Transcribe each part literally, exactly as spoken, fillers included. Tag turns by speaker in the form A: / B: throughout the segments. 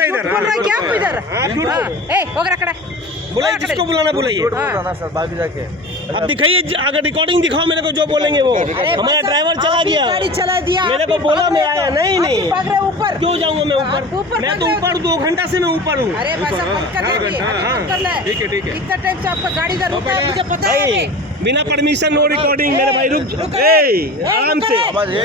A: बोलता इधर?
B: बोल रहा है क्या आप इधर?
A: हाँ, झूठ बोल रहे हो।
B: ए होकर रखड़ा
A: बुलाइए, जिसको बुलाना बुलाइए।
C: सर बाकी जाके
A: अब दिखाइए, अगर रिकॉर्डिंग दिखाओ मेरे को जो बोलेंगे वो। हमारा ड्राइवर चला गया,
B: गाड़ी चला दिया,
A: मेरे को बोला मैं आया नहीं नहीं
B: भाग रहे ऊपर।
A: क्यों जाऊंगा मैं
B: आप
A: ऊपर?
B: ऊपर
A: मैं
B: भाग
A: तो
B: रहे हो।
A: ऊपर दो घंटा से मैं ऊपर हूँ।
B: अरे बस अब बंद कर दे, बंद कर ले।
D: ठीक है ठीक है।
B: इतना टाइम से आपका गाड़ी का रुका है, मुझे पता है।
A: भाई बिना परमिशन नो रिकॉर्डिंग मेरे भाई, रुक ए आराम से।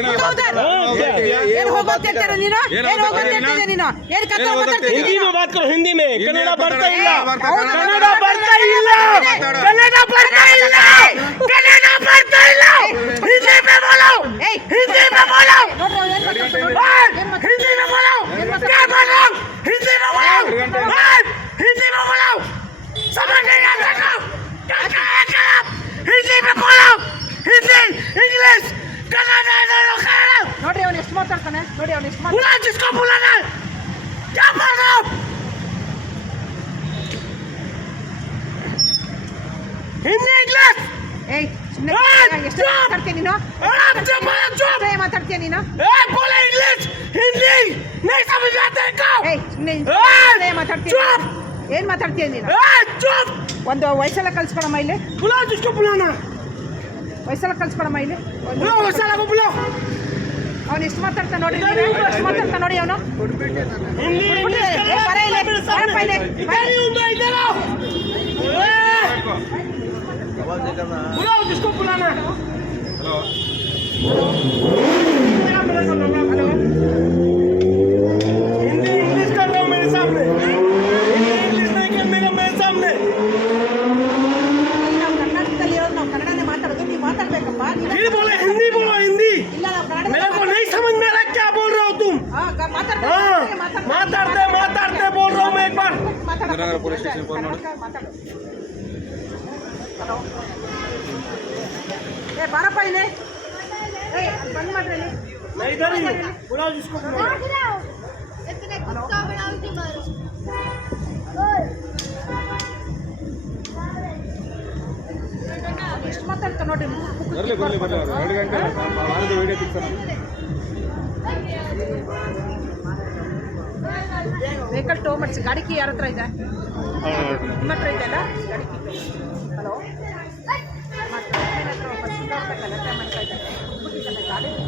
B: ಏನ್ ಹೋಗೋಗ್ತಿರ್ತಾರೆ ನೀನು? ಏನ್ ಹೋಗೋಗ್ತಿರ್ತಿದ್ದೆ ನೀನು? ಏನ್ ಕತೆ ಮಾತಾಡ್ತಿದ್ದೆ?
A: हिंदी में बात करो, हिंदी में। कन्नड़ ಬರ್ತಾ ಇಲ್ಲ,
B: ಹೌದು,
A: ಕನ್ನಡ ಬರ್ತಾ ಇಲ್ಲ, ಕನ್ನಡ ಬರ್ತಾ ಇಲ್ಲ, ಕನ್ನಡ ಬರ್ತಾ ಇಲ್ಲ। हिंदी में बोलो, हिंदी में बोलो,
B: ನೋಡ್ರಿ ಅವ್ನು ಏನ್ ಮಾತಾಡ್ತಾನೆ ನೋಡಿ. ಏನ್ ಮಾತಾಡ್ತಾನೆ?
A: हिंदी में बोलो, क्या बोल रहा हूँ? हिंदी में बोलो, हिंदी में बोलो, समझ नहीं आता क्या? क्या क्या है क्या? हिंदी में बोलो, हिंदी इंग्लिश कन्नड़ कन्नड़।
B: ನೋಡ್ರಿ ಅವ್ನು ಎಷ್ಟು ಮಾತಾಡ್ತಾನೆ ನೋಡಿ, ಅವ್ನು ಎಷ್ಟು
A: बुला जिसको बुलाना है। क्या बोल रहा हूँ? हिंदी इंग्लिश
B: ಏಯ್ ಸುಮ್ಮನೆ
A: ಏಯ್,
B: ಎಷ್ಟು
A: ಚುಪ್!
B: ಮಾತಾಡ್ತೀಯ ನೀನು?
A: आराम से बोलो, चुप।
B: ಎಷ್ಟು ಮಾತಾಡ್ತೀಯ ನೀನು?
A: ए, बोले इंग्लिश हिंदी नहीं समझ आता है क्या?
B: ಏಯ್ ಸುಮ್ಮನೆ
A: ಏಯ್,
B: ಮಾತಾಡ್ತೀಯ
A: ಚುಪ್!
B: ಏನ್ ಮಾತಾಡ್ತೀಯ ನೀನು?
A: ए, चुप।
B: ಒಂದು ವಯಸ್ಸೆಲ್ಲ ಕಲ್ಸ್ಕೊಡಮ್ಮ ಇಲ್ಲಿ,
A: बुला जिसको बुलाना।
B: ವಯಸ್ಸೆಲ್ಲ ಕಲ್ಸ್ಕೊಡಮ್ಮ ಇಲ್ಲಿ.
A: बुलाओ साला को बुलाओ।
B: ಅವ್ನು ಎಷ್ಟು ಮಾತಾಡ್ತಾನೆ ನೋಡಿ, ಎಷ್ಟು ಮಾತಾಡ್ತಾನೆ ನೋಡಿ ಅವನು.
A: हिंदी इंग्लिश
B: ए, बड़ा ही ले, बड़ा पहले,
A: इधर ही हूँ मैं, इधर आओ। ए,
C: आवाज नहीं करना।
A: बुलाओ जिसको बुलाना। हिंदी इंग्लिश कर रहा हूँ मेरे सामने, हिंदी इंग्लिश नहीं करने का मेरे सामने।
B: ನಾವು ಕರ್ನಾಟಕದಲ್ಲಿ ಇರೋದು, ನಾವು ಕನ್ನಡನೇ ಮಾತಾಡೋದು, ನೀವು ಮಾತಾಡ್ಬೇಕಪ್ಪ. ನೀನು-
A: फिर बोले हिंदी बोलो, हिंदी।
B: ಇಲ್ಲ ನಾವು ಕನ್ನಡ
A: मेरे को नहीं समझ में आ रहा क्या बोल रहे हो तुम।
B: ಮಾತಾಡ್ಬೇಕು,
A: हाँ,
B: ಮಾತಾಡ್ಬೇಕು.
A: मातारते मातारते बोल रहा हूँ मैं एक बार।
B: ಮಾತಾಡೋದು.
D: ಪೊಲೀಸ್ ಸ್ಟೇಷನ್ ಫೋನ್ ಮಾಡು.
B: ಕನ್ನಡ ಮಾತಾಡು. ಹಲೋ ಏ ಬಾರಪ್ಪ ಇಲ್ಲಿ. ಏ ಅಲ್ಲಿ ಬಂದ್ ಮಾಡ್ರಿ ಇಲ್ಲಿ.
A: मैं इधर ही हूँ, बुलाओ जिसको बुलाना।
B: ಎಷ್ಟು ಮಾತಾಡ್ತಾ ನೋಡ್ರಿ.
D: ಬರ್ಲಿ ಬರ್ಲಿ ಬರ್ಲಿ ಅವ್ರು ಎರಡು ಗಂಟೆ ಮಾಡಿದ ವಿಡಿಯೋ ಫಿಕ್ಸ್
B: ವೆಹಿಕಲ್ ಟೋ ಮಾಡಿಸಿ. ಗಾಡಿ ಕೀ ಯಾರ ಹತ್ರ ಇದೆ? ನಿಮ್ಮ ಹತ್ರ ಇದೆ ಅಲ್ಲ ಗಾಡಿ ಕೀ? ಹಲೋ